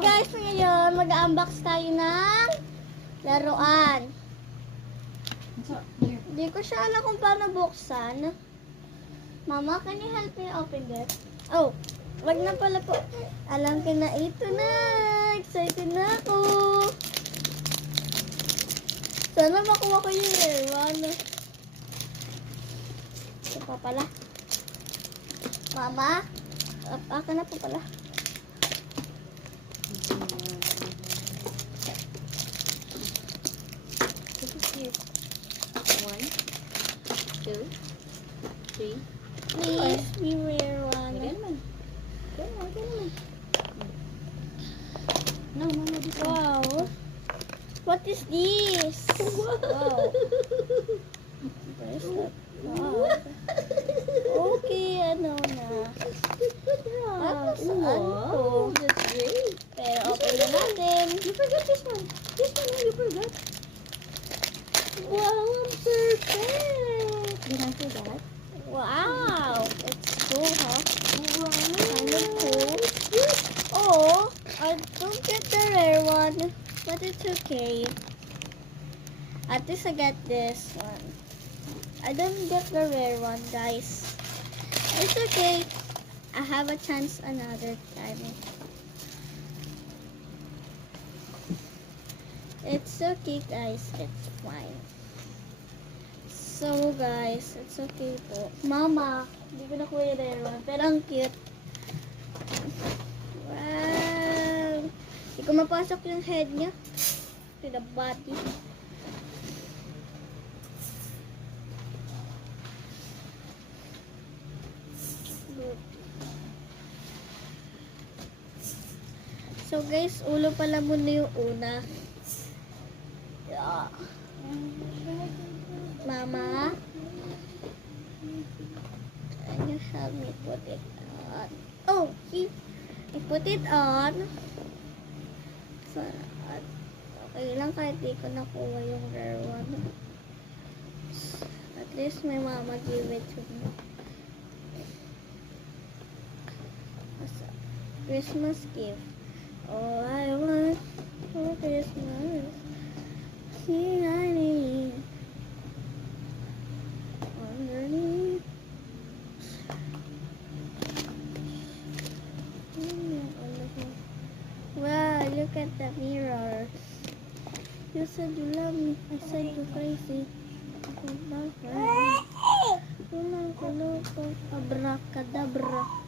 guys, ngayon mag-unbox tayo ng laruan. Hindi ko siya alam kung paano buksan. Mama, can you help me open this? Oh, wag na pala po. Alam ko na ito na. Excited na ako. Sana makuha ko yung laruan. Ito pa pala. Mama, akin na po pala. One, two, three. Please, be rare one. Again naman. Again naman. No, this one. Wow. What is this? Wow. What is that? Wow. Okay, ano na. At saan po? That's great. Pero open na natin. You forgot this one. This one, you forgot. Wow, I'm perfect. Did I forget? Wow. It's cool, huh? Wow. Kind of cool. Oh, I don't get the rare one. But it's okay. At least I get this one. I don't get the rare one, guys. It's okay. I have a chance another time. It's okay, guys. It's fine. So, guys, it's okay po. Mama, hindi ko nakuha yung rare one. Pero ang cute. Wow. Hindi ko mapasok yung head niya. To the body. So guys, ulo pala muna yung una. Yeah. Mama, can you help me put it on? Oh, you put it on. So, okay lang kahit di ko nakuha yung rare one. At least my mama gave it to me. Christmas gift. All I want for Christmas, see I need underneath. Wow, look at the mirror. You said you love me. I said you're crazy. Abracadabra.